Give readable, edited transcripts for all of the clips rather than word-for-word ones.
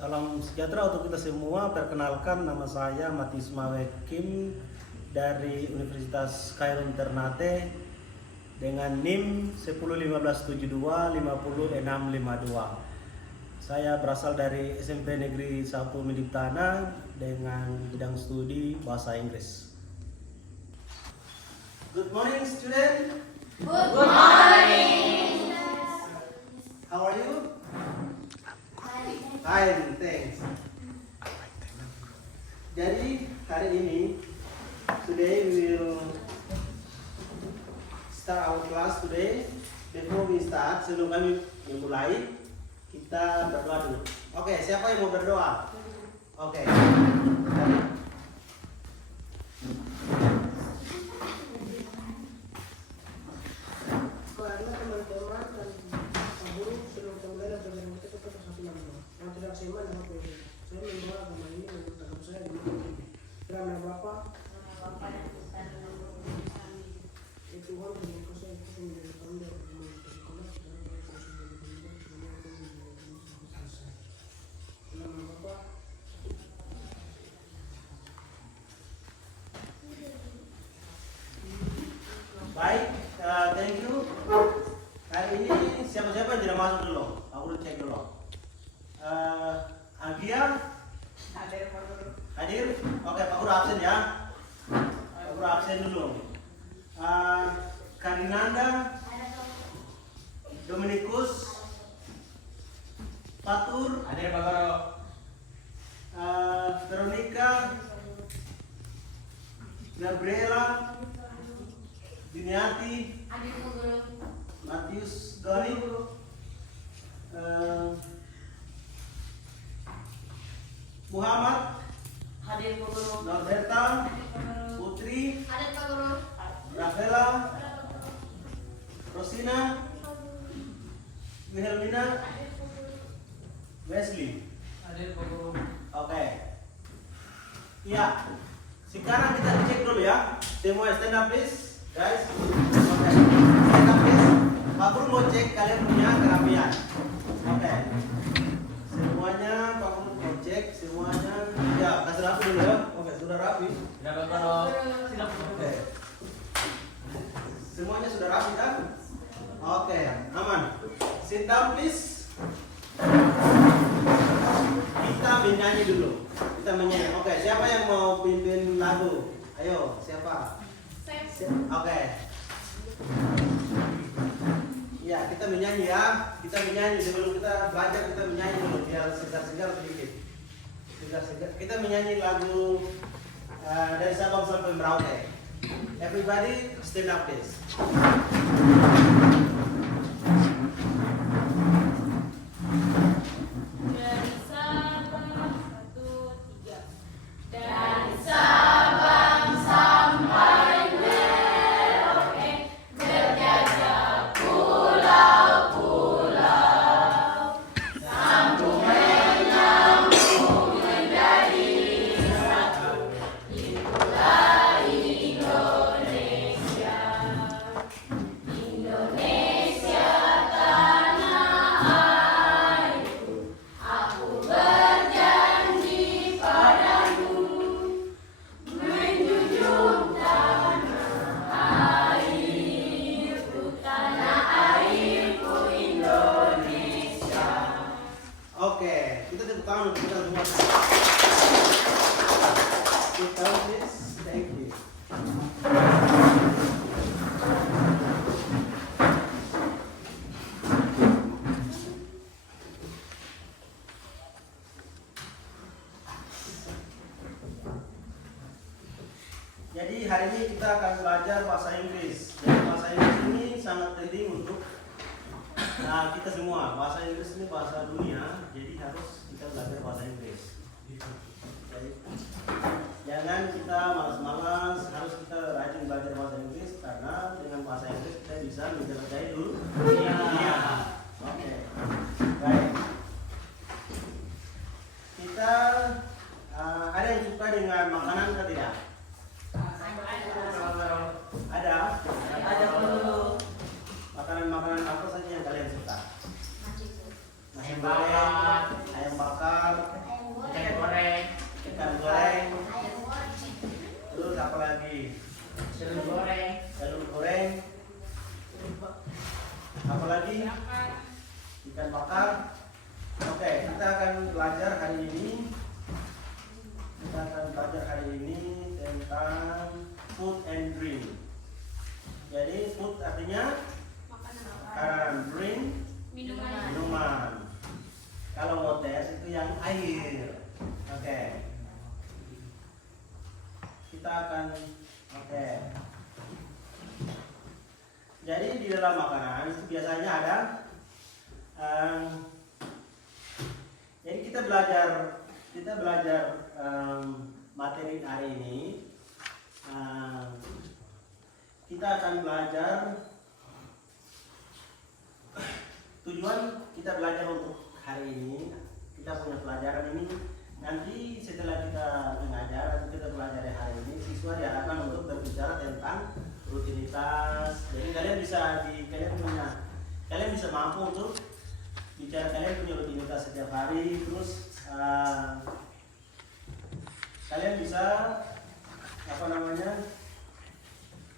Salam sejahtera untuk kita semua. Perkenalkan, nama saya Matius Mawekim dari Universitas Khairul Ternate dengan NIM 101572 50652. Saya berasal dari SMP Negeri 1 Midiptana dengan bidang studi Bahasa Inggris. Good morning, student. Good morning. How are you? Fine, thanks. Jadi hari ini, today we will start our class today. Before we start, sebelum kami memulai, kita berdoa dulu. Oke, siapa yang mau berdoa? Oke. Karena teman-teman dan guru sudah mulai dan belajar kita tetap satu nama. Yang tidak seman nama PB. Saya membawa agama ini menurut agama saya di PB. Dalam nama Bapa, dan Putra dan Roh Kudus. Amin. ya Tuhan terima kasih atas menjadi kami dan agama yang tersekolah sekarang kami terus menjadi beriman semuanya akan menjadi sampai selesai. Dalam nama Bapa, Baik, thank you. Hari ini siapa-siapa yang tidak masuk dulu? Aku udah cek dulu. Agia hadir. Oke, Pak Guru absen ya. Pak Guru absen dulu. Karinanda, Dominikus, Fatur, Hadir Pak Guru. Veronica, Gabriela, Diniati, Hadir Pak Guru. Matius Doni, Muhammad, Hadir Pak Guru. Norberta, Hadir Pak Guru. Putri, Hadir Pak Guru. Rafaela, Rosina, Wilhelmina, Wesley. Hadir Pak Guru. Oke. Iya. Sekarang kita cek dulu ya. Semua stand up please, guys. Oke. Stand up please. Pak Guru mau cek kalian punya kerapian. Oke. Semuanya Pak Guru mau cek semuanya. Ya, kasih rapi dulu ya. Oke, sudah rapi. Hadir Pak Guru. Oke. Semuanya sudah rapi kan? Oke, aman. Sit down please. Kita menyanyi dulu. Kita menyanyi. Oke, siapa yang mau pimpin lagu? Ayo, siapa? Oke. Ya, kita menyanyi ya. Kita menyanyi sebelum kita belajar, kita menyanyi dulu biar segar-segar sedikit. Segar-segar. Kita menyanyi lagu dari Sabang sampai Merauke. Everybody stand up please. Dari Sabang 1, 3. Dari Sabang sampai Merauke, berjajah pulau-pulau, sambung menyambung menjadi satu. Itulah Indonesia. Indonesia tanah airku, aku berjanji padamu, menjunjung tanah airku Indonesia. Oke, kita tepuk tangan untuk kita semua. Kita please, thank you. Jadi hari ini kita akan belajar bahasa Inggris. Jadi bahasa Inggris ini sangat penting untuk kita semua. Bahasa Inggris ini bahasa dunia, jadi harus kita belajar bahasa Inggris. Jadi, jangan kita malas-malas, harus kita rajin belajar bahasa Inggris karena dengan bahasa Inggris kita bisa menjelajahi dunia. Oke, baik. Kita ada yang suka dengan makanan atau tidak? Ada? Ada perlu. Makanan-makanan apa saja yang kalian suka? Nasi Nasi goreng, ayam bakar, ikan bakar. Oke, kita akan belajar hari ini. Tentang food and drink. Jadi food artinya makanan, drink minuman. Kalau mau tes itu yang air. Oke. Kita akan Jadi di dalam makanan itu biasanya ada jadi kita belajar materi hari ini. Kita akan belajar tujuan kita belajar untuk hari ini. Kita punya pelajaran ini. Nanti setelah kita mengajar atau kita belajar hari ini, siswa diharapkan untuk berbicara tentang rutinitas. Jadi kalian bisa mampu untuk bicara, kalian punya rutinitas setiap hari. Terus kalian bisa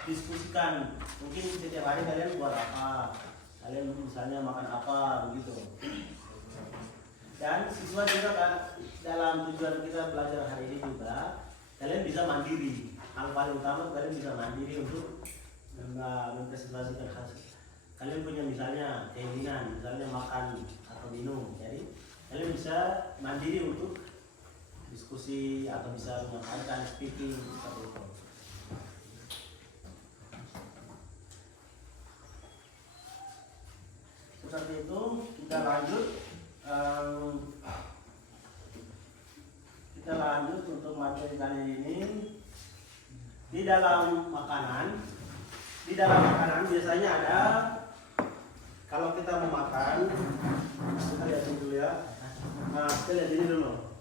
diskusikan. Mungkin setiap hari kalian buat apa, kalian misalnya makan apa begitu. Dan siswa juga kan dalam tujuan kita belajar hari ini juga kalian bisa mandiri. Hal paling utama kalian bisa mandiri untuk mempresentasikan hasil. Kalian punya misalnya keinginan, misalnya makan atau minum. Jadi kalian bisa mandiri untuk diskusi atau bisa menyampaikan speaking seperti itu. Seperti itu, kita lanjut. Kita lanjut untuk materi kali ini. Di dalam makanan biasanya ada, kalau kita mau makan, kita lihat dulu ya. Nah, kita lihat ini dulu.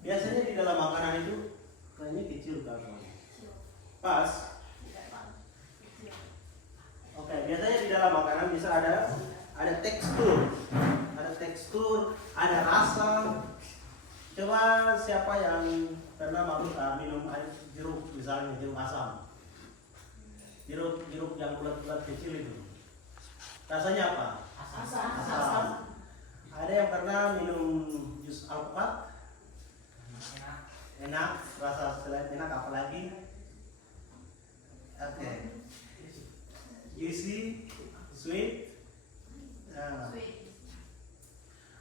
Biasanya di dalam makanan itu kayaknya kecil kan? Pas. Oke, biasanya di dalam makanan bisa ada tekstur, ada rasa. Coba siapa yang pernah minum air jeruk, misalnya jeruk asam, jeruk yang bulat-bulat kecil itu, rasanya apa? Asam. Ada yang pernah minum jus alpukat? Enak, rasa selain enak apalagi? Oke. Juicy, sweet. Nah.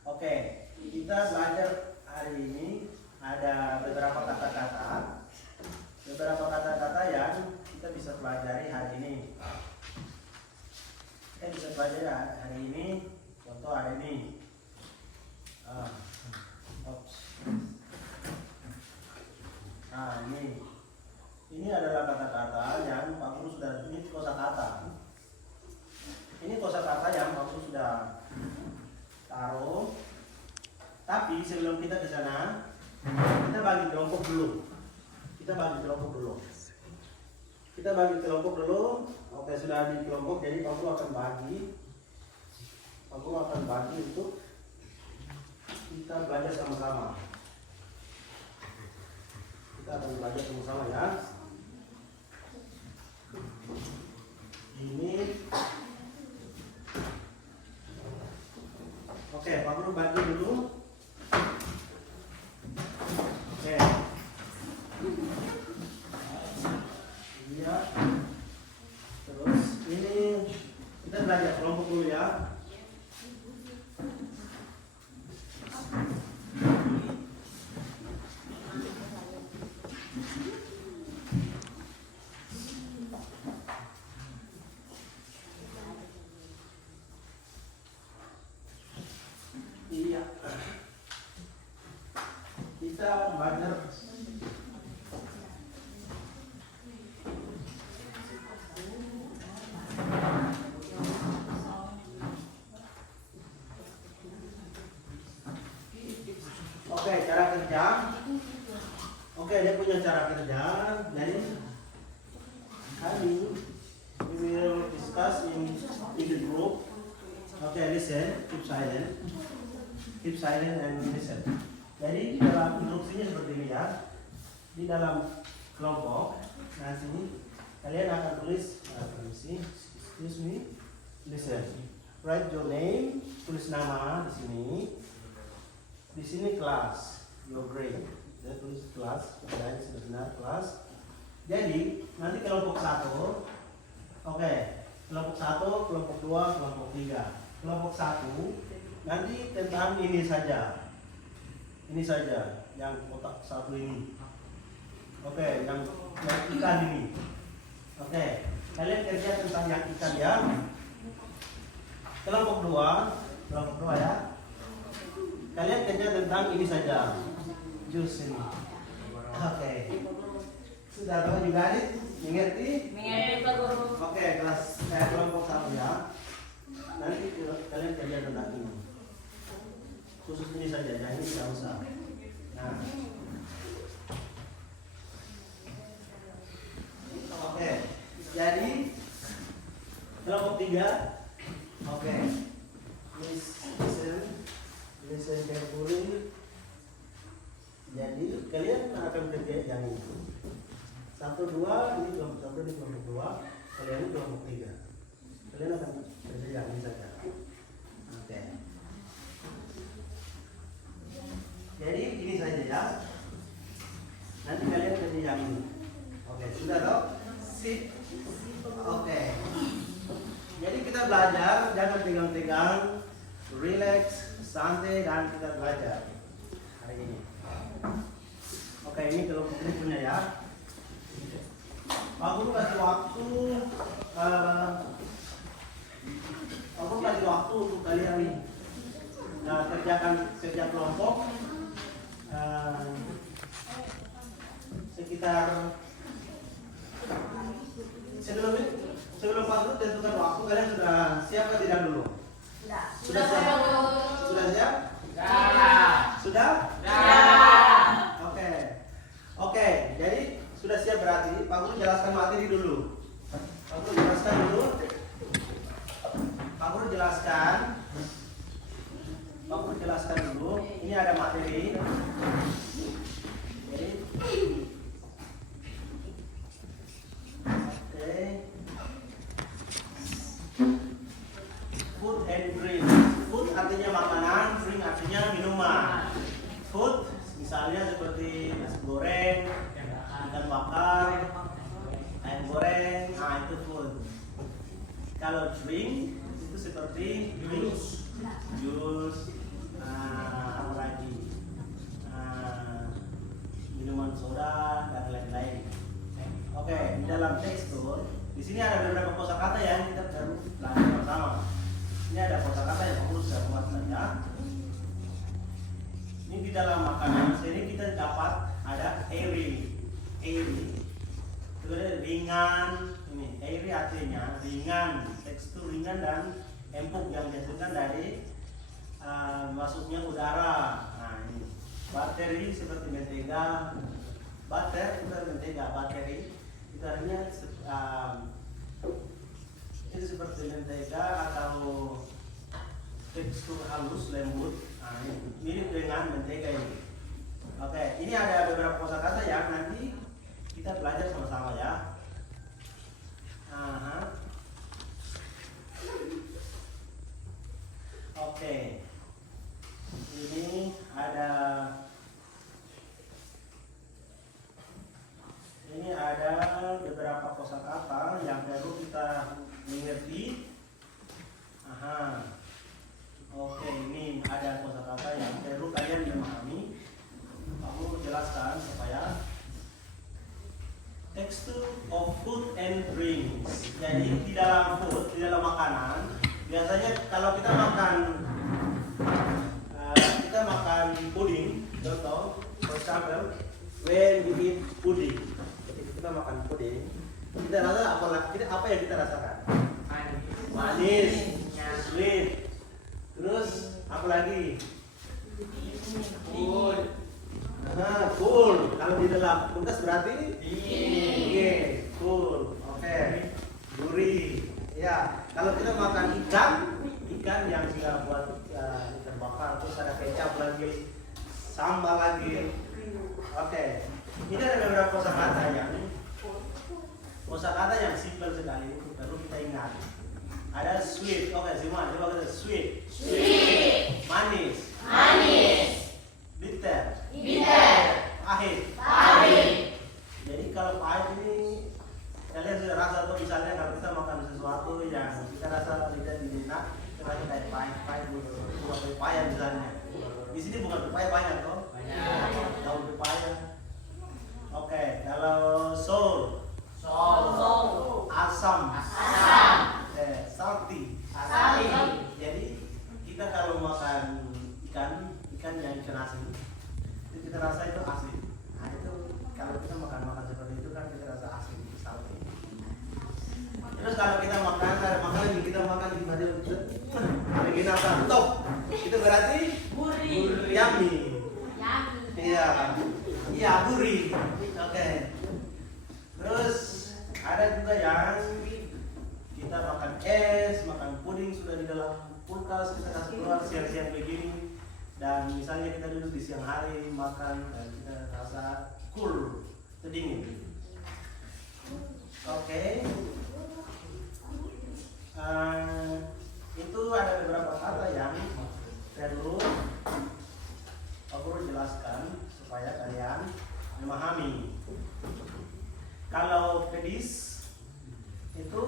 Oke, kita belajar hari ini ada beberapa kata-kata yang kita bisa pelajari hari ini. Kita bisa pelajari hari ini. Contoh hari ini. Nah, ini adalah kata-kata yang Pak Guru sudah, ini kosakata. Ini kosakata yang Pak Guru sudah taruh. Tapi sebelum kita ke sana, kita bagi kelompok dulu. Kita bagi kelompok dulu. Oke, sudah di kelompok, jadi Pak Guru akan bagi untuk kita belajar sama-sama. Kita akan belajar sama-sama ya. Ini. Oke, Pak Guru bagi dulu. Oke. Iya. Terus ini kita belajar kelompok dulu ya. Iya. Kita belajar cara kerja. Oke, dia punya cara kerja. Jadi we will discuss in the group. Okay, listen, keep silent and listen. Jadi di dalam instruksinya seperti ini ya. Di dalam kelompok, nah sini kalian akan tulis, excuse me, listen. write your name, tulis nama di sini. Di sini kelas, your grade. Saya tulis kelas, dan sebenarnya kelas. Jadi nanti kelompok 1, oke, kelompok 1, kelompok 2, kelompok 3. Kelompok 1 nanti tentang ini saja, yang kotak 1 ini. Oke, yang ikan ini. Oke, kalian kerja tentang yang ikan ya. Kelompok 2 ya. Kalian kerja tentang ini saja, jus ini. Oke. Sudah tahu juga nih? Mengerti? Mengerti Pak Guru. Oke, kelompok 1 ya. Nanti kalian kerja tentang ini. Khusus ini saja, yang ini tidak usah. Nah. Oke. Jadi kelompok 3. Oke. Listen carefully. Jadi kalian akan kerja yang itu. 1, 2, ini kelompok 1, ini kelompok 2, kalian ini kelompok 3. Kalian akan kerja yang ini saja. Oke. Jadi ini saja ya. Nanti kalian kerja yang ini. Oke, sudah tahu? Sip. Oke. Jadi kita belajar, jangan tegang-tegang, relax, santai, dan kita belajar hari ini. Oke, ini kelompok ini punya ya. Aku kasih waktu untuk kalian kerjakan setiap kelompok sekitar sebelum Pak Guru tentukan waktu. Kalian sudah siap atau tidak dulu? Sudah siap? Sudah siap? Sudah? Oke, jadi sudah siap berarti Pak Guru jelaskan materi dulu. Pak Guru jelaskan dulu. Ini ada materi. Jadi, oke. Food and drink. Food artinya makanan, drink artinya minuman. Food misalnya seperti nasi goreng, ikan bakar, ayam goreng, nah itu food. Kalau drink itu seperti jus, apa lagi, minuman soda dan lain-lain. Oke, di dalam tekstur di sini ada beberapa kosakata yang kita baru belajar bersama. Ini ada kosakata yang perlu saya buat saja. Ini di dalam makanan sini kita dapat ada airy, itu ringan. Ini airy artinya ringan, tekstur ringan dan empuk yang dihasilkan dari masuknya udara. Nah ini bakteri seperti mentega, bakteri itu artinya itu seperti mentega atau tekstur halus lembut. Nah, ini mirip dengan mentega ini. Oke, ini ada beberapa kosakata yang nanti kita belajar sama-sama ya. Oke, ini ada beberapa kosakata yang perlu kita mengerti. Oke, ini ada kosakata yang perlu kalian memahami. Aku jelaskan supaya tekstur of food and drinks. Jadi di dalam food, di dalam makanan, biasanya kalau kita makan puding, contoh, for example, when we eat pudding, ketika kita makan puding, kita rasa apa yang kita rasakan? Manis, sweet, terus apa lagi? Cool. Kalau di dalam kulkas berarti dingin. Cool. Oke. Gurih. Ya. Kalau kita makan ikan yang sudah buat ikan bakar, terus ada kecap lagi, sambal lagi. Oke. Ini ada beberapa kosakata yang simpel sekali, perlu kita ingat. Ada sweet. Oke, semua. Coba kita pepaya misalnya. Di sini bukan pepaya banyak toh. Banyak. Daun pepaya. Oke, kalau sour, Sol. asam, Asam. salty. Asam. Jadi kita kalau makan ikan yang ikan asin, itu kita rasa itu asin. Nah itu kalau kita makan seperti itu kan kita rasa asin, salty. Terus kalau kita makan, ada makanan yang kita makan di mana ada binatang top, itu berarti Gurih. yummy. Yummy. Iya, gurih. Oke. Terus ada juga yang kita makan es, makan puding sudah di dalam kulkas, kita kasih keluar siang-siang begini. Dan misalnya kita duduk di siang hari makan dan kita rasa cool, dingin. Oke. Itu ada beberapa kata yang perlu aku jelaskan supaya kalian memahami. Kalau pedis itu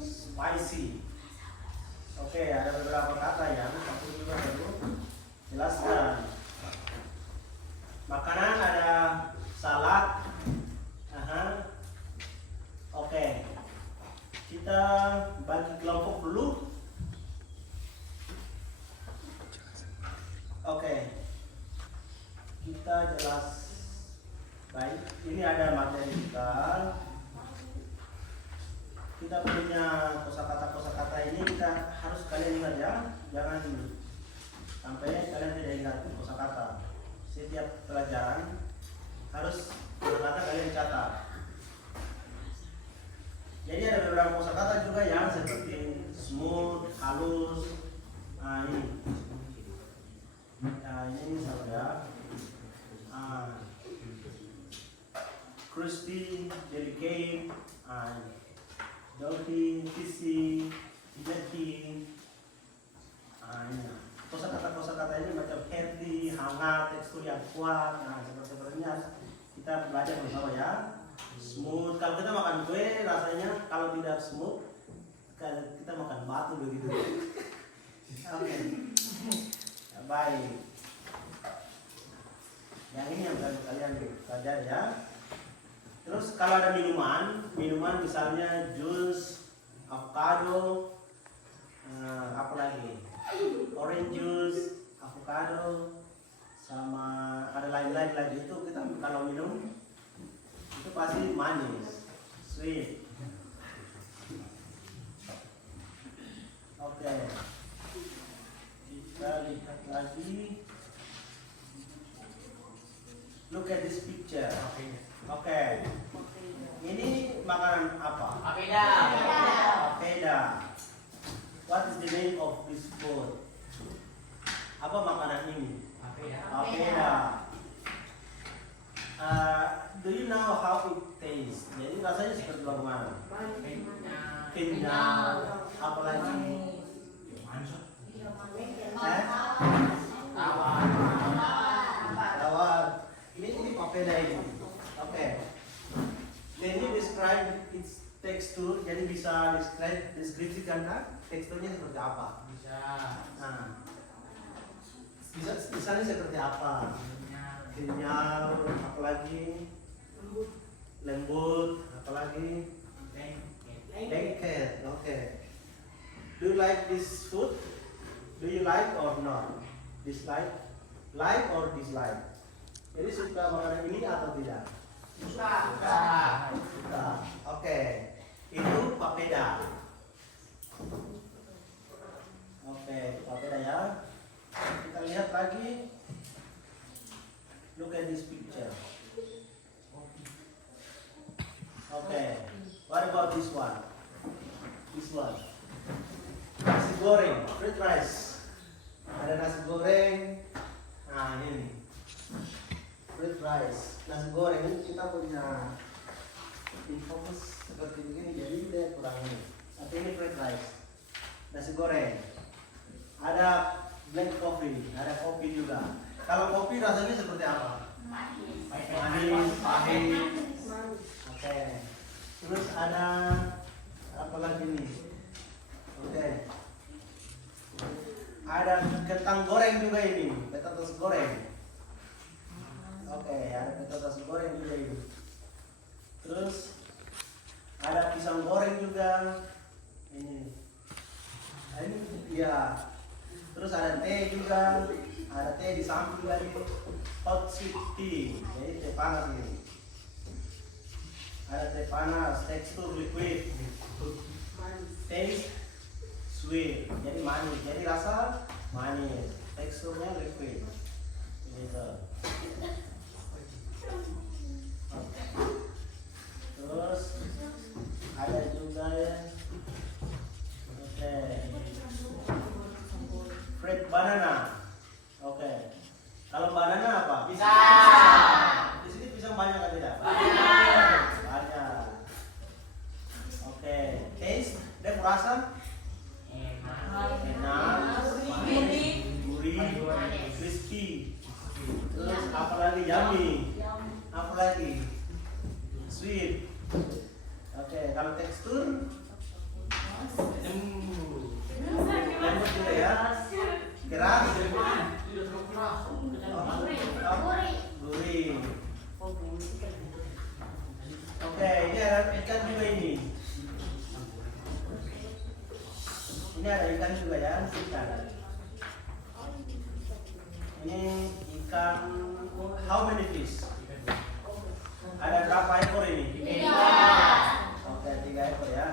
spicy. Oke, ada beberapa kata yang aku juga perlu jelaskan. Makanan ada salad. Oke. Kita bagi kelompok dulu. Oke. Kita jelas baik. Ini ada materi kita. Kita punya kosakata ini kita harus kalian ingat ya. Jangan sampai kalian tidak ingat kosakata. Setiap pelajaran harus kosakata kalian catat. Jadi ada beberapa kosakata juga yang seperti smooth, halus. Nah ini saja. Crispy, delicate, dirty, fishy, jerky. Kosakata ini macam healthy, hangat, tekstur yang kuat. Nah sepertinya kita belajar bersama ya. Smooth. Kalau kita makan kue rasanya kalau tidak smooth, kita makan batu begitu. Oke. Baik. Yang ini yang kalian pelajari ya. Terus kalau ada minuman misalnya jus, avocado, apa lagi? Orange juice, avocado, sama ada lain-lain lagi itu kita kalau minum itu pasti manis, sweet. Oke. Kita lihat lagi. Look at this picture. Oke. Ini makanan apa? Papeda. What is the name of this food? Apa makanan ini? Papeda. Do you know how it tastes? Jadi rasanya seperti bagaimana? Kenyal. Apalagi? Tawar. Ini papeda ini. Oke. Can you describe its texture? Jadi bisa deskripsikan kan? Teksturnya seperti apa? Nah, misalnya seperti apa? Kenyal, apalagi lembut, apalagi lengket. Okay. Do you like this food? Do you like or not? Dislike? Like or dislike? Jadi suka makanan ini atau tidak? Suka. Oke. Itu papeda. Oke, papeda ya. Kita lihat lagi. Look at this picture. Okay. What about this one? This one. Nasi goreng, fried rice. Ada nasi goreng. Nah ini. Fried rice. Nasi goreng ini kita punya infocus seperti begini, jadi dia kurang ini. Tapi ini fried rice. Nasi goreng. Ada black coffee, ada kopi juga. Kalau kopi rasanya seperti apa? Manis, pahit. Oke. Terus ada apa lagi nih? Oke. Ada kentang goreng juga ini, petatas goreng. Oke, ada petatas goreng juga ini. Terus ada pisang goreng juga. Ini ya. Terus ada teh juga. Ada teh di samping lagi. Hot sweet tea. Jadi teh panas ini. Ada teh panas, tekstur liquid. Taste sweet. Jadi manis. Jadi rasa manis. Teksturnya liquid. Gitu. Terus ada juga ya. Oke. Fruit banana. Oke. Kalau banana apa? Pisang. Di sini pisang banyak atau tidak? Banyak. Banyak. Oke. Taste, dia rasa enak, gurih, crispy. Terus apa lagi? Yummy. Apa lagi? Sweet. Oke, kalau tekstur lembut juga ya. Keras. Gurih. Oke, ini ada ikan juga ini. Ini ada ikan juga ya, ikan. Ini ikan, how many fish? Ada berapa ekor ini? 3. Oke, 3 ekor ya.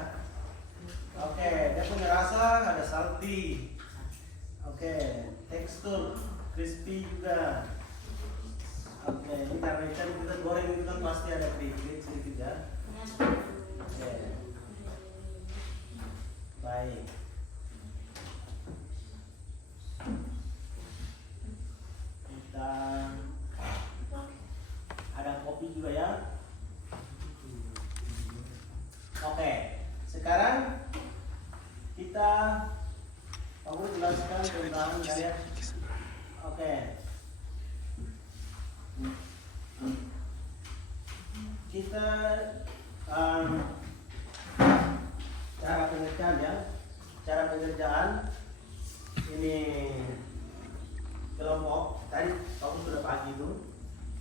Oke, dia punya rasa ada salty. Oke, tekstur crispy juga. Oke, ini karena ikan kita goreng itu kan pasti ada keripik sedikit ya. Oke. Baik. Kita ada kopi juga ya. Oke, sekarang kita aku jelaskan tentang kalian. Oke. Kita cara pengerjaan ya. Cara pengerjaan ini kelompok. Tadi aku sudah pagi itu.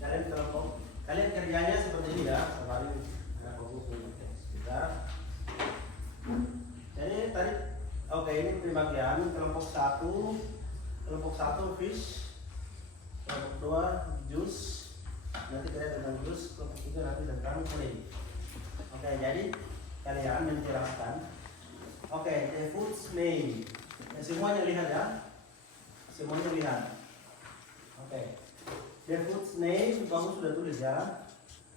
Kalian kelompok. Kalian kerjanya seperti ini ya. Kemarin ada fokus juga. Jadi tadi oke, ini pembagian kelompok 1 fish, kelompok 2 jus, nanti kalian tentang jus, kelompok 3 nanti tentang kuning. Oke, jadi kalian menjelaskan. Oke, the food's name. Ya, semuanya lihat ya. Semuanya lihat. Oke. The food's name kamu sudah tulis ya.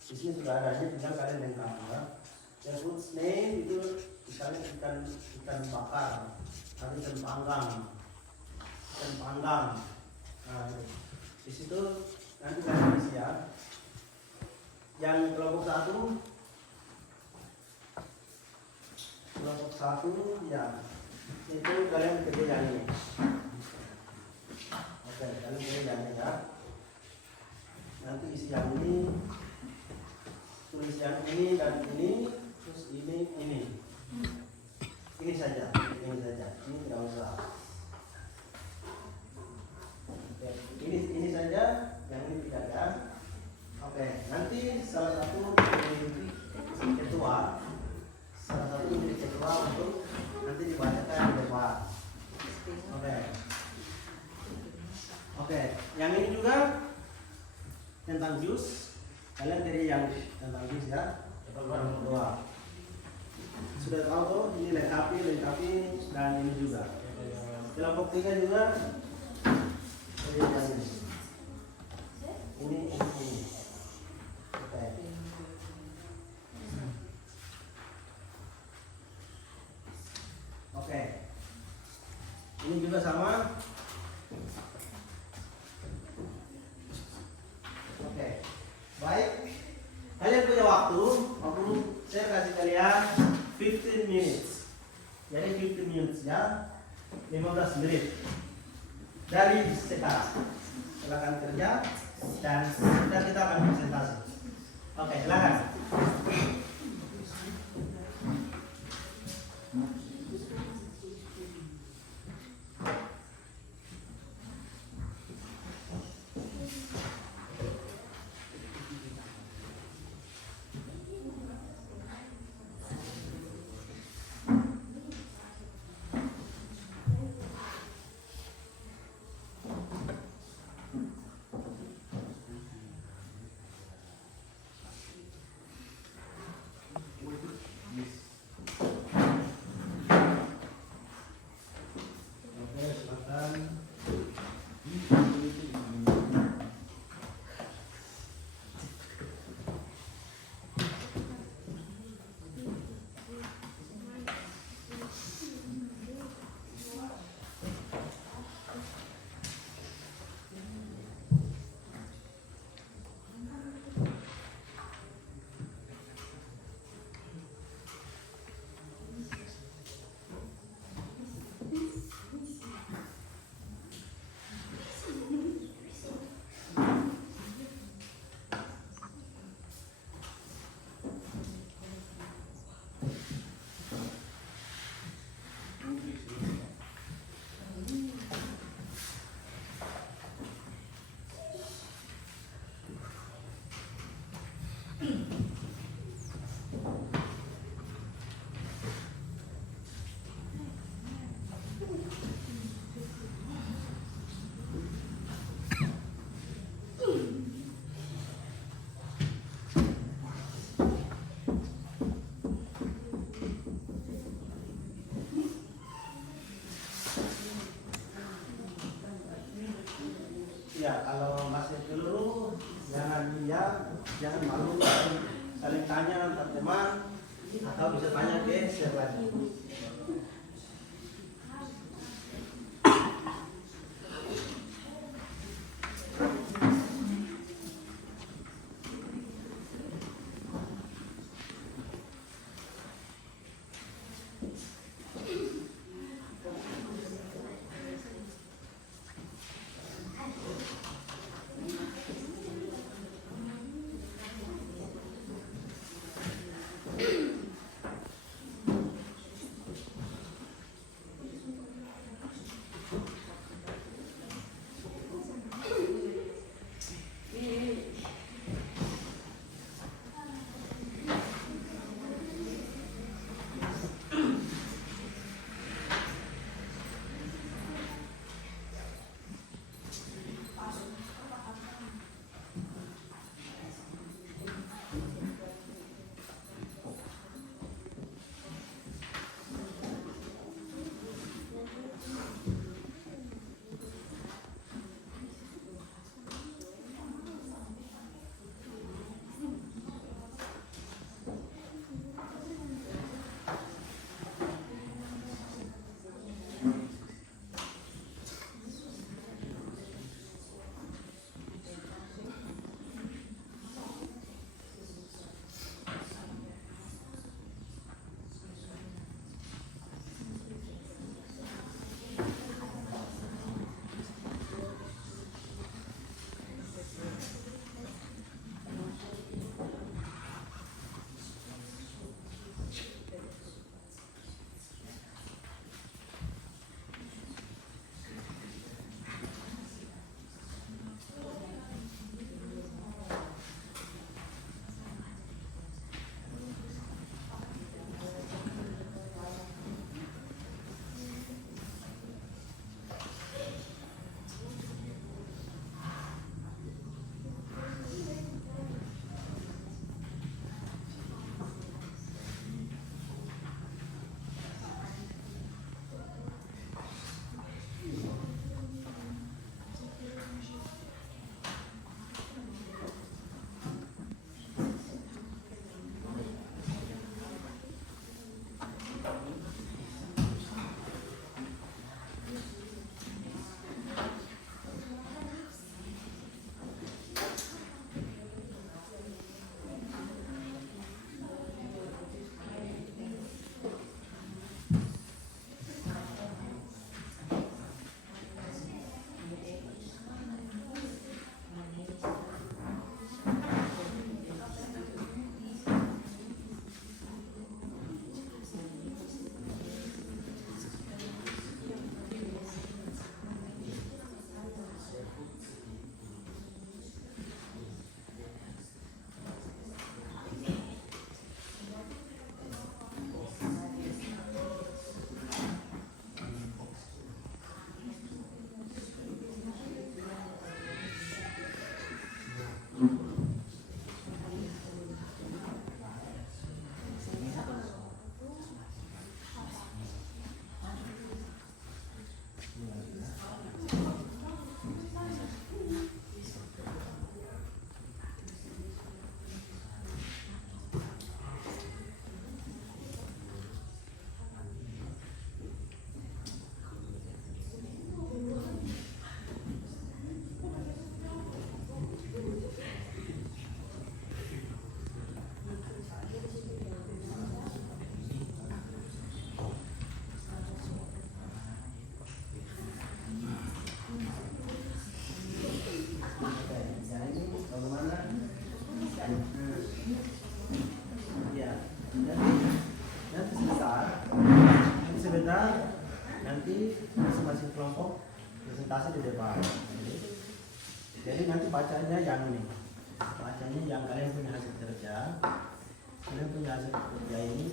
Di sini sudah adanya, tinggal kalian lengkapi ya. The food's name itu misalnya ikan bakar, atau ikan panggang. Nah, di situ nanti kalian isi ya. Yang kelompok 1 ya, itu kalian kerja yang ini. Oke, kalian kerja yang ini ya. Nanti isi yang ini, tulis yang ini dan ini, terus ini. Ini saja, ini tidak usah. Oke, ini saja, yang ini tidak ada. Oke, nanti salah satu ketua untuk nanti dibacakan di depan. Oke, yang ini juga tentang jus. Kalian dari yang tentang jus ya. Kedua. Sudah tahu tuh, ini lengkapi dan ini juga. Kelompok 3 juga. Jadi yang ini. Oke. Oke. Ini juga sama. Oke. Baik. Kalian punya waktu, saya kasih kalian 15 minutes. Jadi 15 minutes ya. 15 menit. Dari sekarang. Silakan kerja dan kita akan presentasi. Oke, silakan. Ya, kalau masih keliru jangan malu, saling tanya antar teman atau bisa tanya ke siapa lagi. masing-masing kelompok presentasi di depan. Jadi nanti bacanya yang ini, bacanya yang kalian punya hasil kerja, kalian punya hasil kerja ini,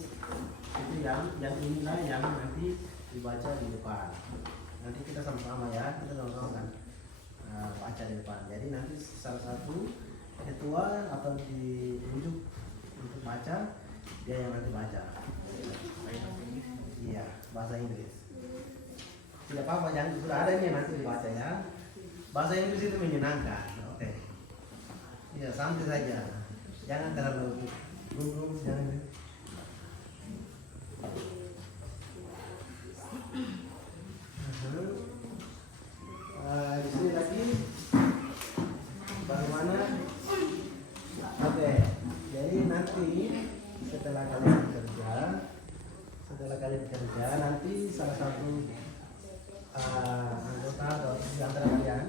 itu yang inilah yang nanti dibaca di depan. Nanti kita sama-sama ya, kita sama-sama kan baca di depan. Jadi nanti salah satu ketua atau ditunjuk untuk baca, dia yang nanti baca. Iya, bahasa Inggris. Tidak apa-apa, yang sudah ada ini nanti dibaca ya. Bahasa Inggris itu menyenangkan. Oke. Ya, santai saja. Jangan terlalu gugup, jangan. Di sini lagi bagaimana? Oke, jadi nanti setelah kalian bekerja, nanti salah satu anggota atau di antara kalian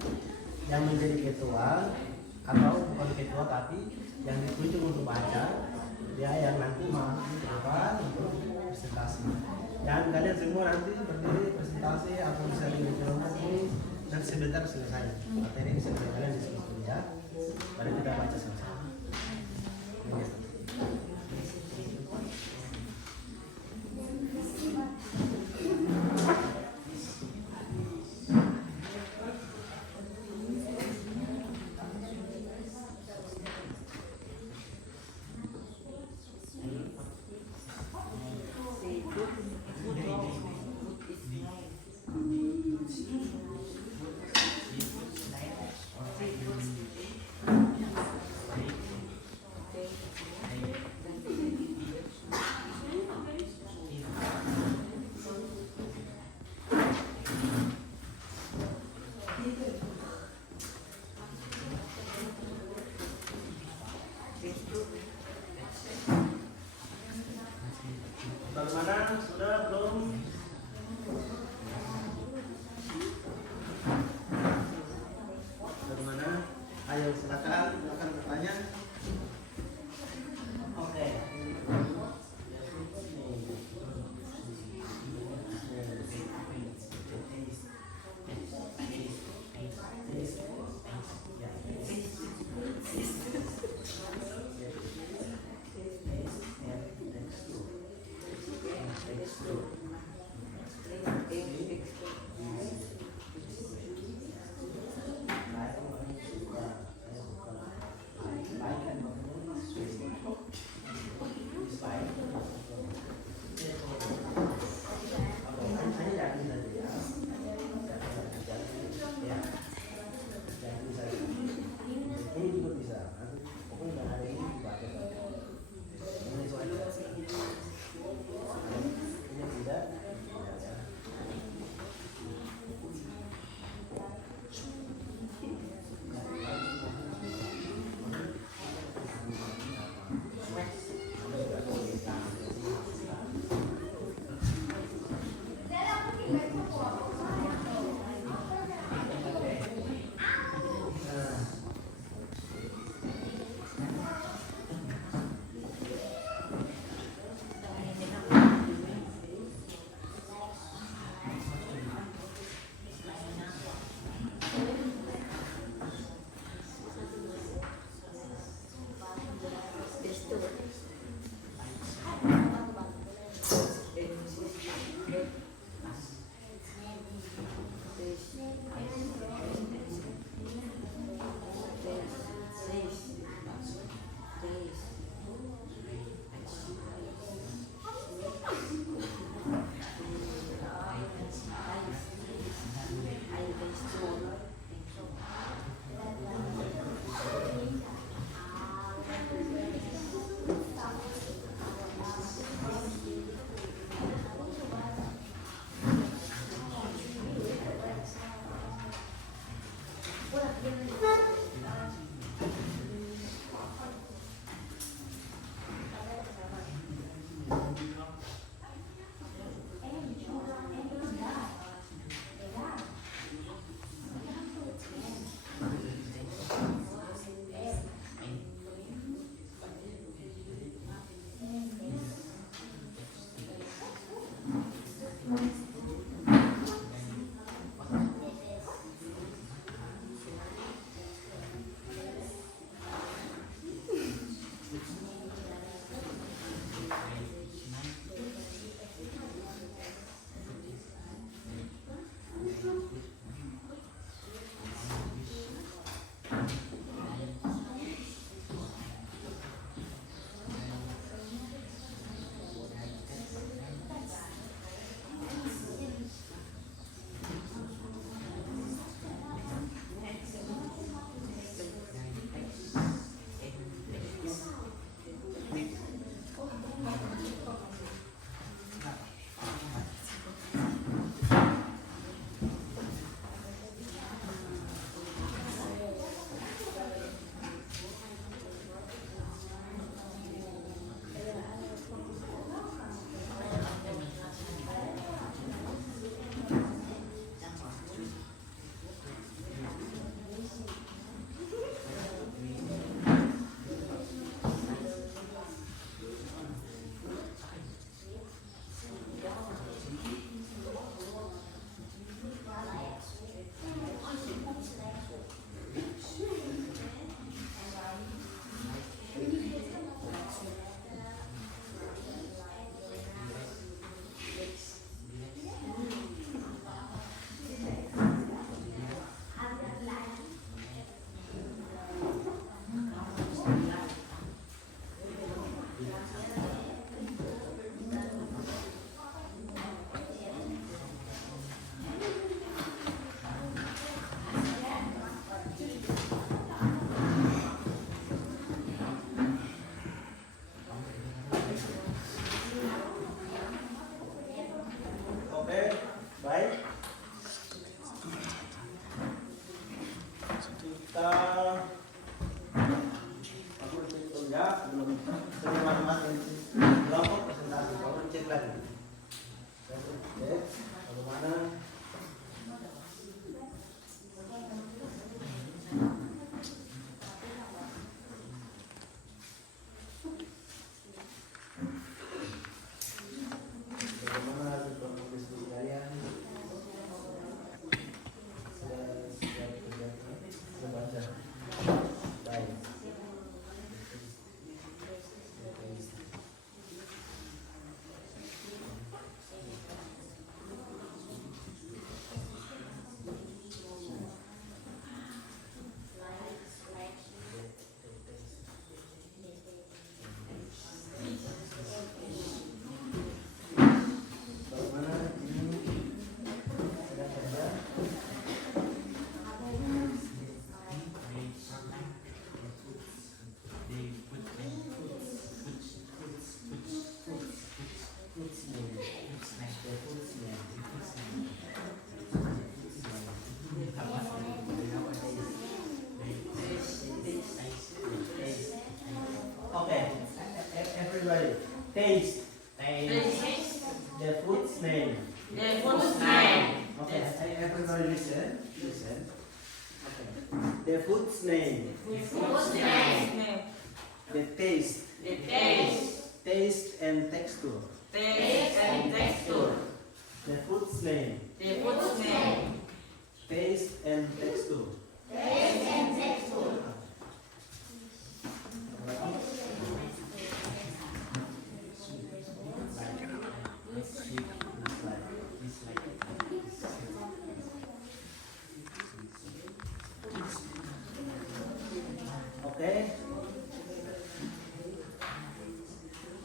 yang menjadi ketua atau bukan ketua tapi yang ditunjuk untuk baca, dia yang nanti masuk ke depan untuk presentasi. Dan kalian semua nanti berdiri presentasi atau bisa dijelaskan ini dan sebentar selesai. Materi ini sebentar kalian diskusi ya. Mari kita baca sama-sama. Bagaimana? Sudah belum? Bagaimana? Ayo silakan bertanya. Oke. kita aku cek dulu ya sebelum masing-masing kelompok presentasi. Aku cek lagi. Saya cek bagaimana. Everybody, taste the food's name. Okay, everybody listen. Okay, the food's name. The taste and texture. The food's name. Taste and texture.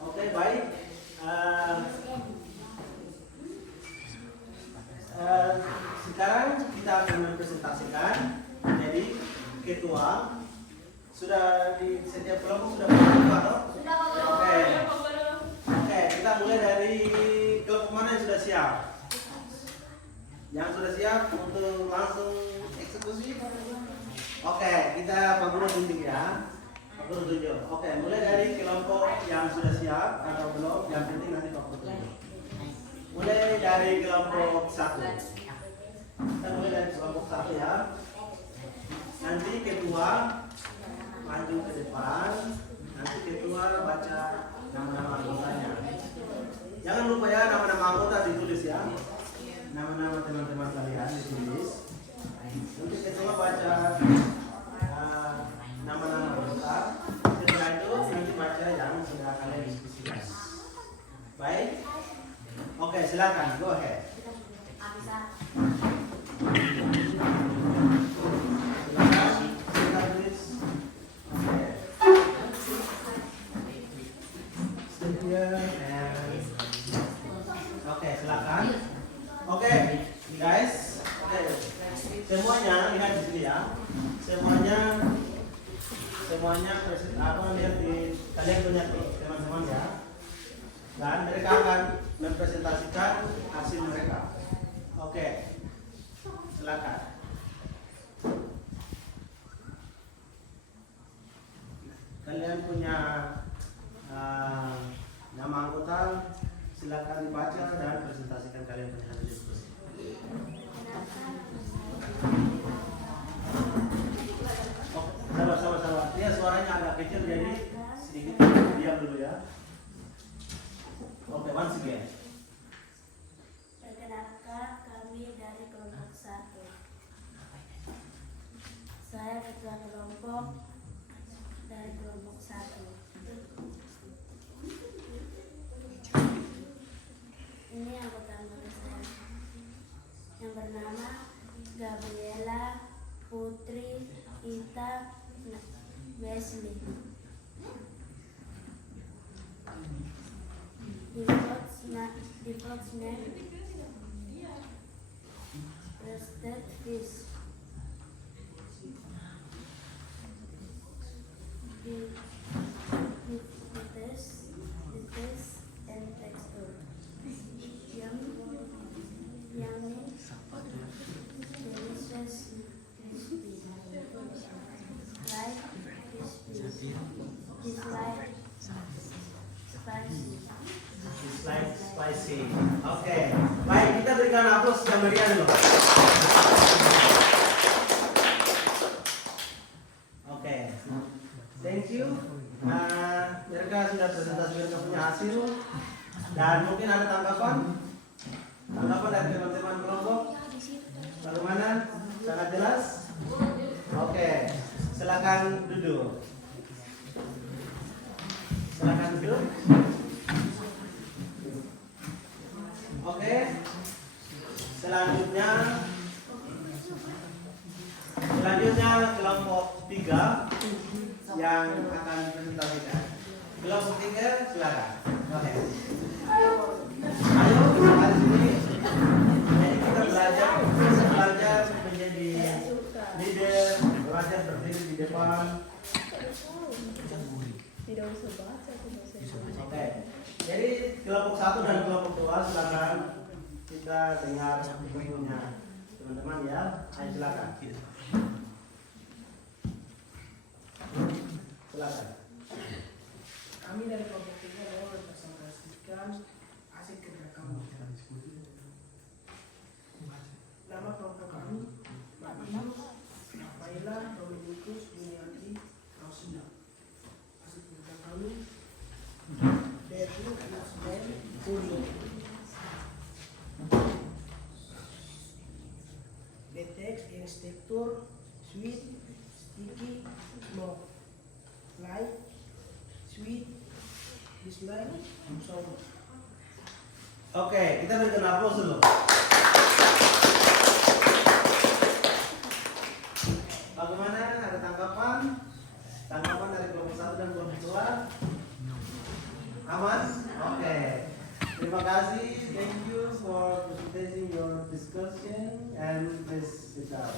Oke, baik. Sekarang kita akan mempresentasikan. Jadi ketua sudah di setiap kelompok sudah berapa? Oke, kita mulai dari kelompok mana yang sudah siap? Yang sudah siap untuk langsung eksekusi? Oke, kita Pak Guru tunjuk ya. Pak Guru tunjuk. Oke, mulai dari kelompok yang sudah siap atau belum, yang penting nanti Pak Guru tunjuk. Mulai dari kelompok 1. Kita mulai dari kelompok 1 ya. Nanti ketua maju ke depan. Nanti ketua baca nama-nama anggotanya. Jangan lupa ya, nama-nama anggota ditulis ya. Nama-nama teman-teman kalian ditulis. Nanti ketua baca nama-nama anggota. Setelah itu nanti baca yang sudah kalian diskusikan. Baik? Oke, silakan. Go ahead. Oke, silakan. Oke, guys. Oke. Semuanya lihat di sini ya. Semuanya lihat di kalian punya teman-teman ya. Dan mereka akan mempresentasikan hasil mereka. Oke. Silakan. Kalian punya nama anggota, silakan dibaca dan presentasikan kalian punya hasil diskusi. Oke, sama-sama. Dia suaranya agak kecil jadi sedikit diam dulu ya. Oke, once again. Perkenalkan, kami dari kelompok 1. Saya ketua kelompok dari kelompok 1. Ini anggota-anggota saya yang bernama Gabriela, Putri, Ita, Wesley. The fox name roasted fish. The taste and texture. Yummy, delicious, crispy. Dislike spicy. Dislike spicy. Oke, baik, kita berikan aplaus yang meriah dulu. Oke, thank you. Mereka sudah presentasi mereka punya hasil dan mungkin ada tanggapan dari teman-teman kelompok. Bagaimana? Sangat jelas? Oke, silakan duduk. Silakan duduk. Oke, selanjutnya kelompok 3 yang akan presentasikan. Kelompok 3 silakan. Oke. Ayo hari ini jadi kita belajar menjadi leader, belajar berdiri di depan. Tidak usah baca, tidak usah. Oke. Jadi kelompok 1 dan kelompok 2 silakan kita dengar bukunya teman-teman ya. Ayo silakan. Silakan. Kami dari kelompok 3 mau mempresentasikan hasil kerja kami. Nama kelompok kami Matius, Rafaela, Dominikus, Juniati, Rosina. Hasil kerja kami Devi, Nasden, Julio. Detek, inspektur, sweet, sticky, no, light, sweet, dislike, sour. Oke, kita berikan aplaus dulu. Bagaimana? Ada tanggapan? Tanggapan dari kelompok 1 dan kelompok 2? Aman? Oke. Terima kasih. Thank you for presenting your discussion and this result.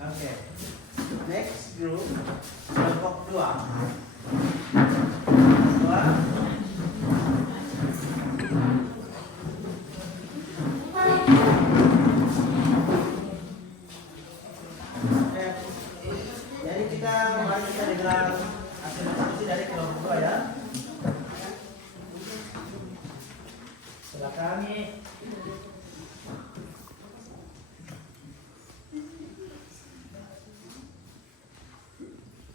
Oke. Next group kelompok 2. Jadi mari kita dengar hasil diskusi dari kelompok 2 ya. Silakan.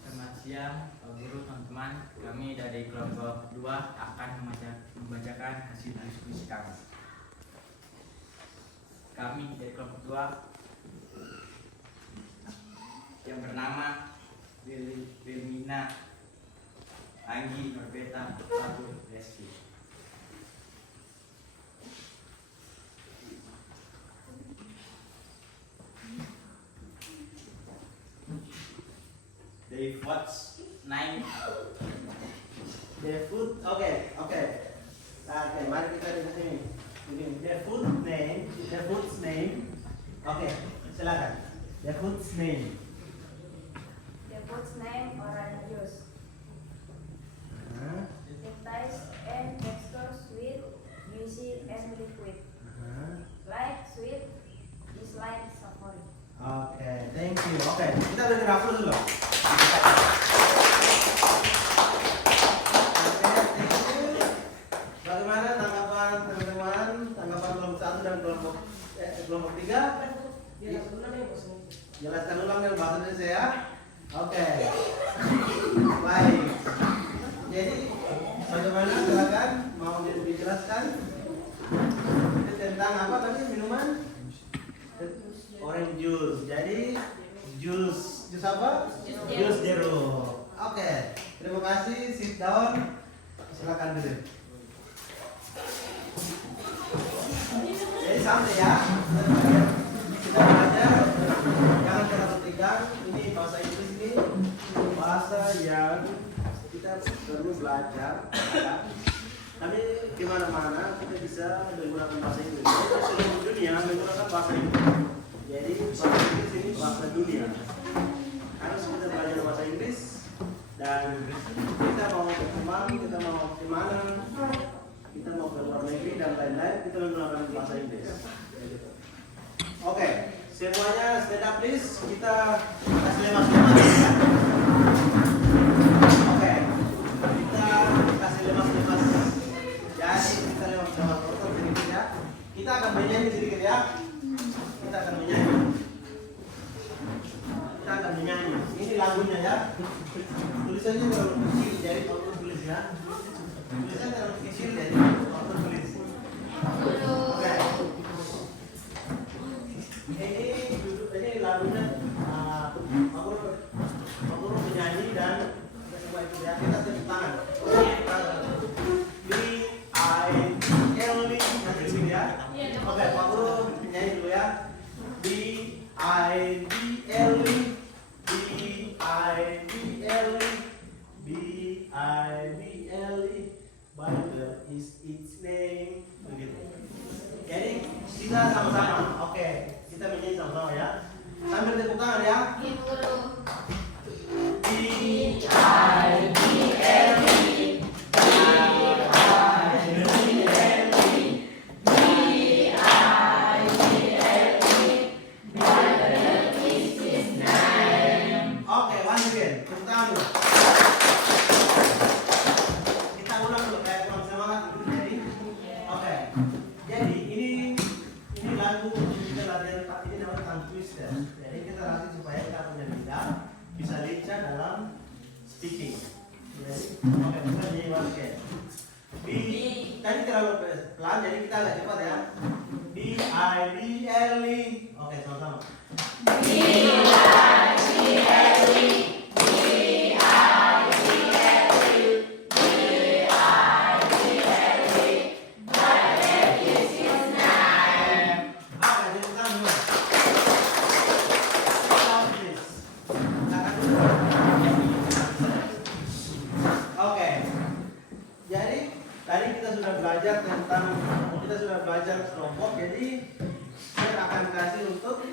Selamat siang, Pak Guru, teman-teman. Kami dari kelompok 2 akan membacakan hasil diskusi kami. Kami dari kelompok 2 yang bernama Wilmina, Anggi, Norbeta, Fatur, Reski. Dave, what's 9. the food? Oke. Oke, mari kita lihat ini. The food's name. Oke, silakan. The food's name. The food's name orange juice. The taste and texture sweet, juicy and liquid. Like sweet, dislike savory. Oke, thank you. Oke, kita berikan aplaus dulu. Oke, thank you. Bagaimana tanggapan teman-teman? Tanggapan kelompok 1 dan kelompok 3? Jelaskan ulang yang bahasa Indonesia ya. Oke. Baik. Jadi bagaimana, silakan mau dijelaskan? Ini tentang apa tadi minuman? Orange juice. Jadi jus apa? Jus jeruk. Oke. Terima kasih. Sit down. Silakan duduk. Jadi santai ya. Kita belajar. Jangan terlalu tegang. Ini bahasa Inggris ini bahasa yang kita perlu belajar. Ya. Tapi di mana-mana kita bisa menggunakan bahasa Inggris. Di seluruh dunia menggunakan bahasa Inggris. Jadi bahasa Inggris ini bahasa dunia. Harus kita belajar bahasa Inggris dan kita mau berkembang, kita mau kemana, kita mau ke luar negeri dan lain-lain, kita menggunakan bahasa Inggris. Oke, Semuanya stand up please. Kita kasih lemas-lemas ya. Oke. Kita kasih lemas-lemas. Jadi kita lemas-lemas otot sedikit ya. Kita akan menyanyi sedikit ya. Kita akan menyanyi. Kita akan menyanyi. Ini lagunya ya. Tulisannya terlalu kecil jadi auto tulis ya. Tulisannya terlalu kecil jadi auto tulis. Oke. Ini lagunya Pak Guru menyanyi dan semua itu ya kita tepuk tangan. B-I-L-E nanti sini ya. Oke, Pak Guru menyanyi dulu ya. B-I-B-L-E B-I-B-L-E B-I-B-L-E Bible is its name. Begitu. Jadi kita sama-sama. Oke, kita menyanyi sama-sama ya. Sambil tepuk tangan ya. Oke, once again. Tepuk tangan dulu. Kita ulang dulu kayak kurang semangat. Jadi, oke. Jadi ini lagu kita latihan Pak, ini namanya tongue twister. Jadi kita latih supaya kita punya lidah bisa lincah dalam speaking. Jadi, oke, kita nyanyi once again. Tadi terlalu pelan, jadi kita agak cepat ya. B-I-B-L-E. Oke, sama-sama. Oke, jadi tadi kita sudah belajar kelompok. Jadi saya akan kasih untuk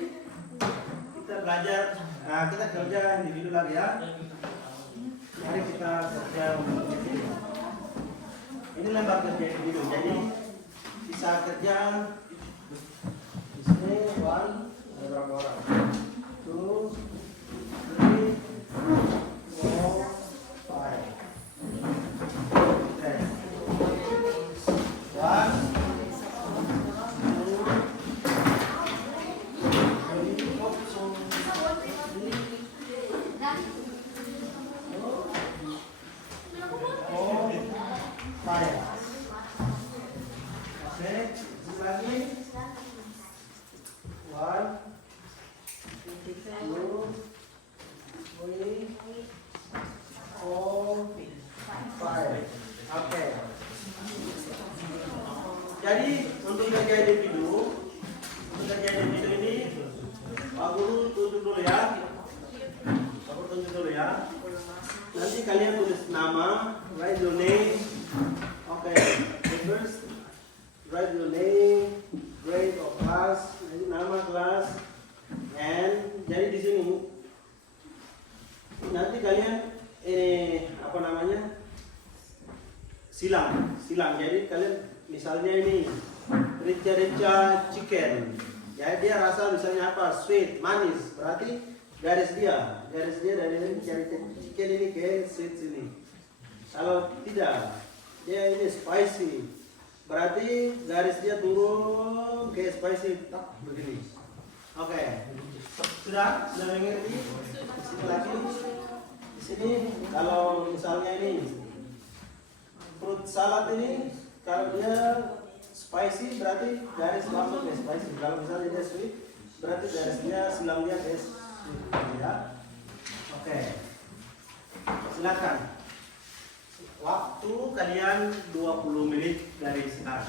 kita belajar. Nah, kita kerja individu lagi ya. Mari kita kerja individu. Ini lembar kerja individu. Jadi bisa kerja di sini. One, ada berapa orang? 2, 3, 4, 5. Jadi untuk kerja individu ini Pak Guru tunjuk dulu ya. Pak Guru tunjuk dulu ya. Nanti kalian tulis nama, write your name. Oke, first write your name, grade of class, jadi nama kelas, and jadi di sini nanti kalian apa namanya silang. Jadi kalian misalnya ini rica chicken, ya dia rasa misalnya apa, sweet, manis, berarti garis dia dari ini cari chicken ini ke sweet sini. Kalau tidak, dia ini spicy, berarti garis dia turun ke spicy, tak begini. Oke, sudah mengerti? Di sini lagi, di sini kalau misalnya ini fruit salad ini, kalau dia spicy berarti garis langsung ke spicy. Kalau misalnya dia sweet berarti garis dia silang dia ke sweet ya. Oke, silakan. Waktu kalian 20 menit dari sekarang.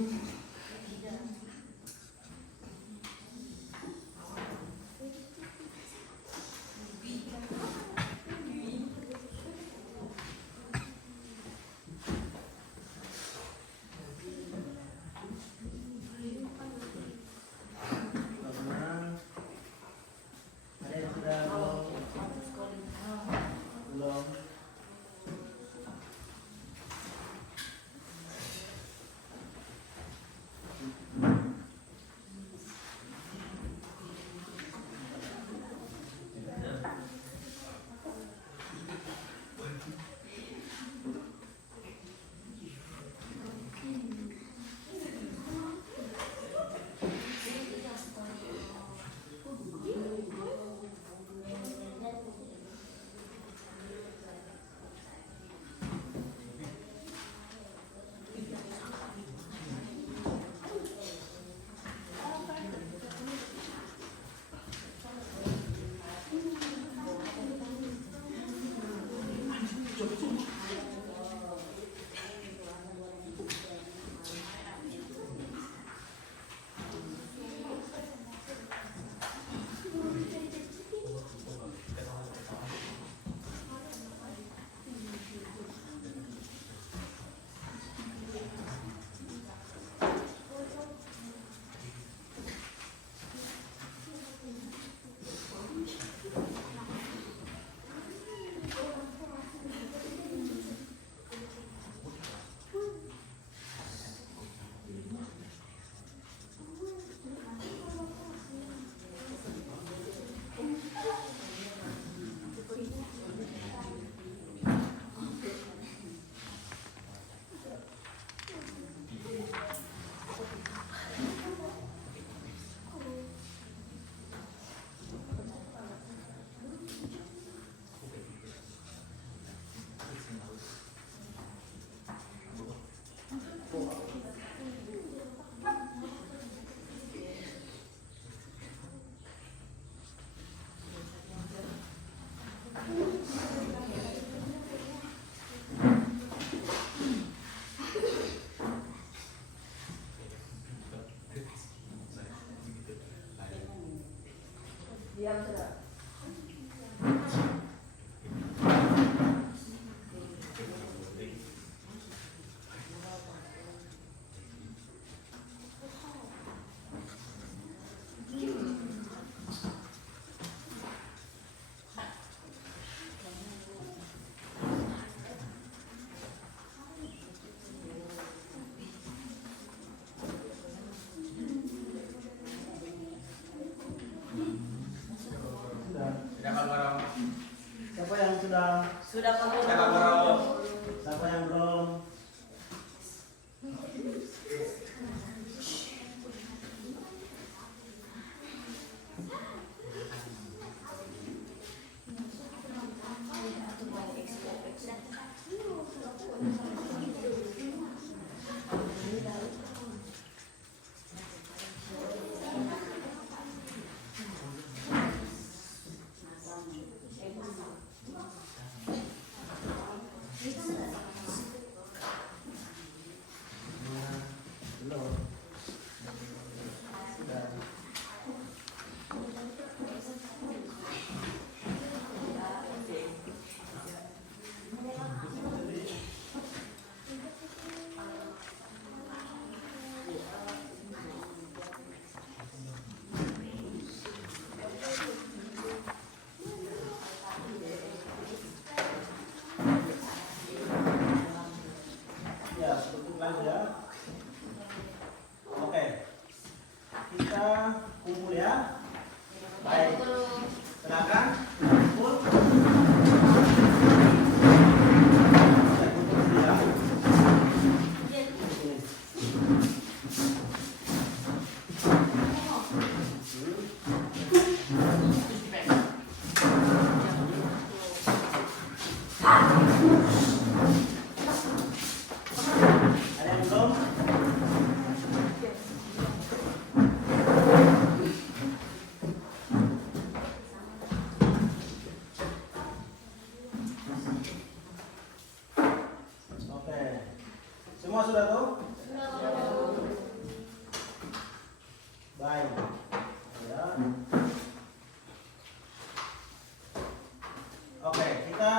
Bagaimana? Ada yang sudah belum? Diam sudah. Sudah kalau Siapa yang sudah? Sudah kamu Siapa yang belum? Belum. Sudah. Ya, tutup lagi ya. Oke. Kita kumpul ya. Baik. Silakan. Kumpul. Saya kumpul dulu ya. Ada yang belum? Oke, kita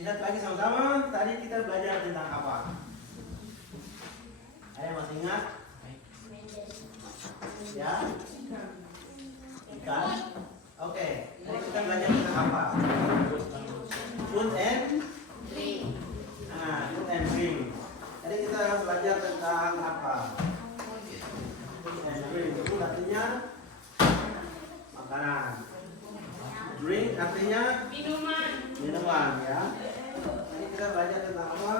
lihat lagi sama-sama. Tadi kita belajar tentang apa? Ada yang masih ingat? Ya? Ikan. Oke, tadi kita belajar tentang apa? Food and Drink. food and drink. Tadi kita belajar tentang apa? Food and drink. Itu artinya makanan. Drink artinya Minuman. minuman, ya. Tadi kita belajar tentang apa?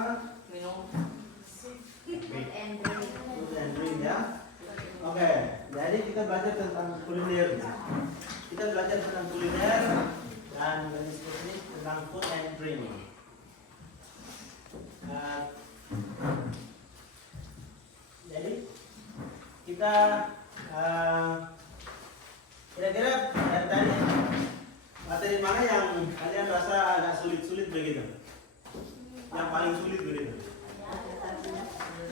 Food and drink. Food and drink, ya. Oke, jadi kita belajar tentang kuliner. Kita belajar tentang kuliner dan lebih spesifik tentang food and drink. Jadi kita kira-kira dari tadi materi mana yang kalian rasa agak sulit-sulit begitu? Yang paling sulit begitu?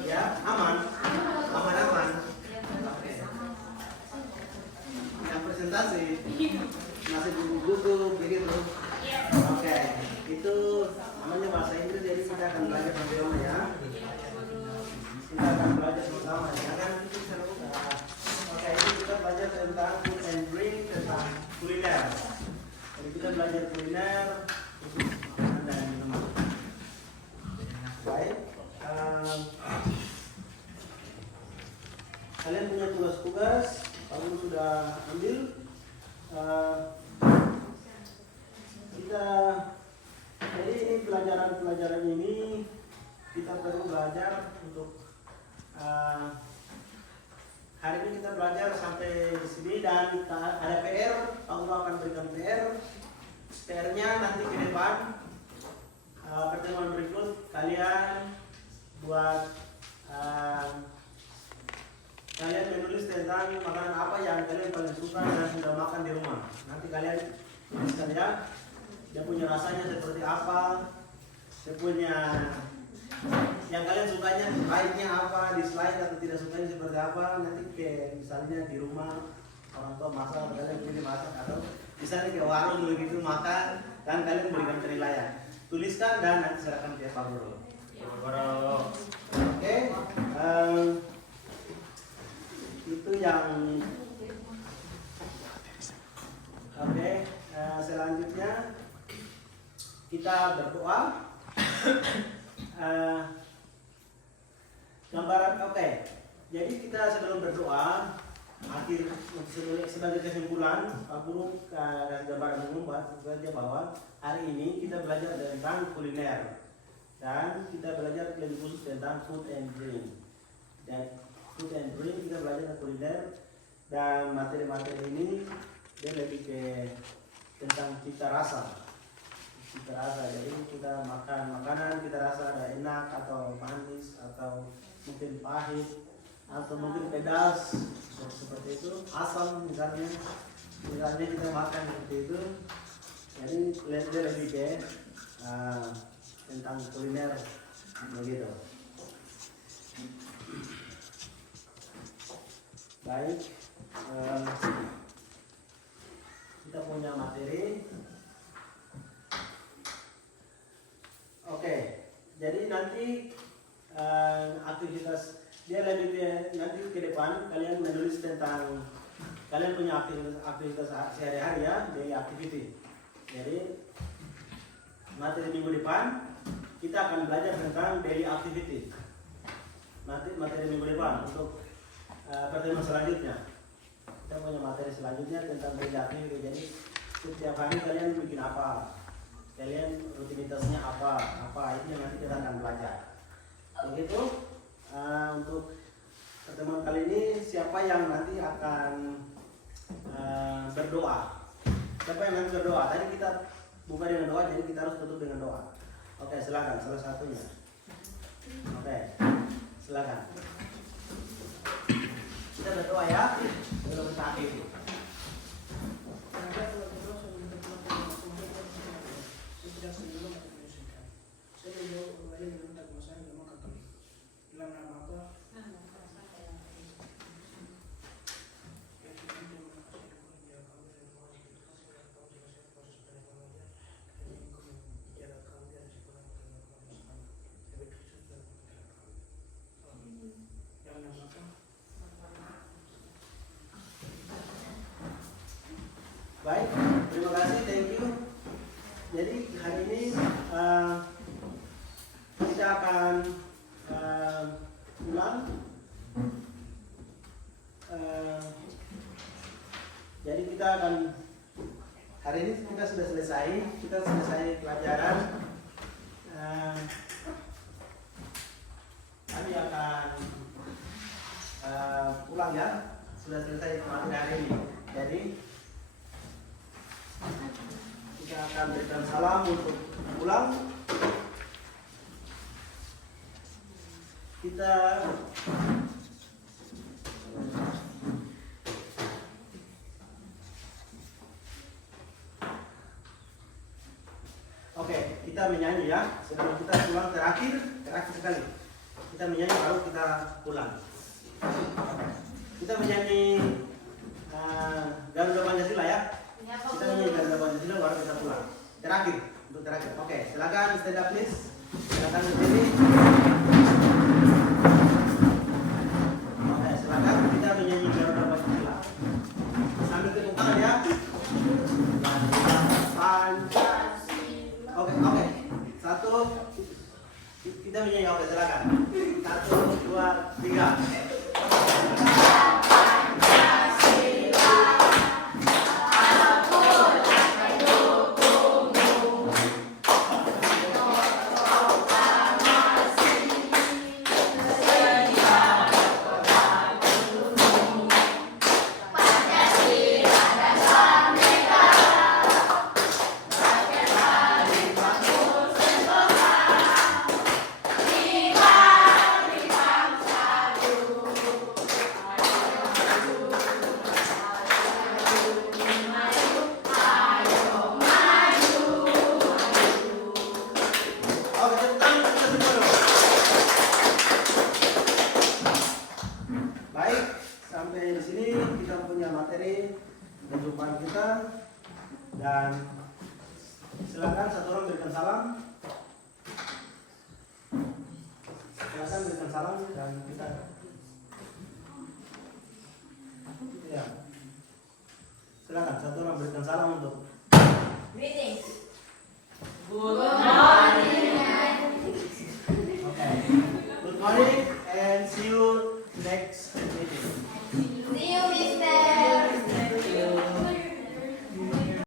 Ya, aman. Yang presentasi masih buku-buku begitu. Oke, itu namanya bahasa Inggris, jadi kita akan belajar bersama ya. Kita akan belajar bersama, jangan oke, ini kita belajar tentang food and drink, tentang kuliner. Jadi kita belajar kuliner khusus makanan dan minuman. Baik, kalian punya tugas-tugas, kamu sudah ambil. Kita jadi ini pelajaran ini kita perlu belajar untuk hari ini kita belajar sampai di sini dan ada PR. Allah akan berikan PR-nya nanti ke depan. Pertemuan berikut kalian buat kalian menulis tentang makanan apa yang kalian paling suka dan sudah makan di rumah. Nanti kalian tuliskan ya. Dia punya rasanya seperti apa, dia punya yang kalian sukanya, baiknya apa, dislike atau tidak sukanya seperti apa. Nanti ke misalnya di rumah orang tua masak, kalian pilih masak, atau misalnya ke warung begitu makan dan kalian berikan penilaian. Tuliskan dan nanti serahkan ke Pak Guru. Oke, itu yang oke. Selanjutnya kita berdoa. Gambaran oke. Jadi kita sebelum berdoa, sebagai kesimpulan, Pak Guru kasih gambaran umum saja bahwa hari ini kita belajar tentang kuliner dan kita belajar lebih khusus tentang food and drink. Dan food and drink kita belajar kuliner dan materi-materi ini dia lebih ke tentang cita rasa. Jadi kita makan makanan kita rasa ada enak atau manis atau mungkin pahit atau mungkin pedas seperti itu, asam misalnya kita makan seperti itu. Jadi dia lebih ke tentang kuliner begitu. Baik, kita punya materi. Oke, jadi nanti aktivitas dia lebih nanti ke depan kalian menulis tentang kalian punya aktivitas sehari-hari ya, daily activity. Jadi materi minggu depan kita akan belajar tentang daily activity. Materi minggu depan untuk pertemuan selanjutnya. Kita punya materi selanjutnya tentang daily activity. Jadi setiap hari kalian bikin apa? Kalian rutinitasnya apa itu yang nanti kita akan belajar. Begitu untuk pertemuan kali ini, siapa yang nanti akan berdoa? Siapa yang nanti berdoa? Tadi kita buka dengan doa, jadi kita harus tutup dengan doa. Oke, silakan salah satunya. Oke, silakan. Kita berdoa ya, sebelum kita akhiri. Jadi kita akan hari ini kita sudah selesai pelajaran. Kami akan pulang ya. Sudah selesai materi hari ini. Jadi kita akan berikan salam untuk pulang. Kita kita menyanyi ya. Sebelum kita pulang terakhir sekali. Kita menyanyi baru kita pulang. Kita menyanyi Garuda Pancasila ya. Kita menyanyi Garuda Pancasila baru kita pulang. Terakhir, untuk terakhir. Oke, silakan stand up please. Silakan berdiri. Oke, silakan kita menyanyi Garuda Pancasila. Sambil tepuk tangan ya. Pancasila. Oke. Satu. Kita menyanyi, oke silakan. 1, 2, 3. Sampai di sini kita punya materi perjumpaan kita, dan silakan satu orang berikan salam. Silakan berikan salam dan kita ya. Silakan satu orang berikan salam untuk Greetings. Good morning. Okay. Good morning and see you next meeting.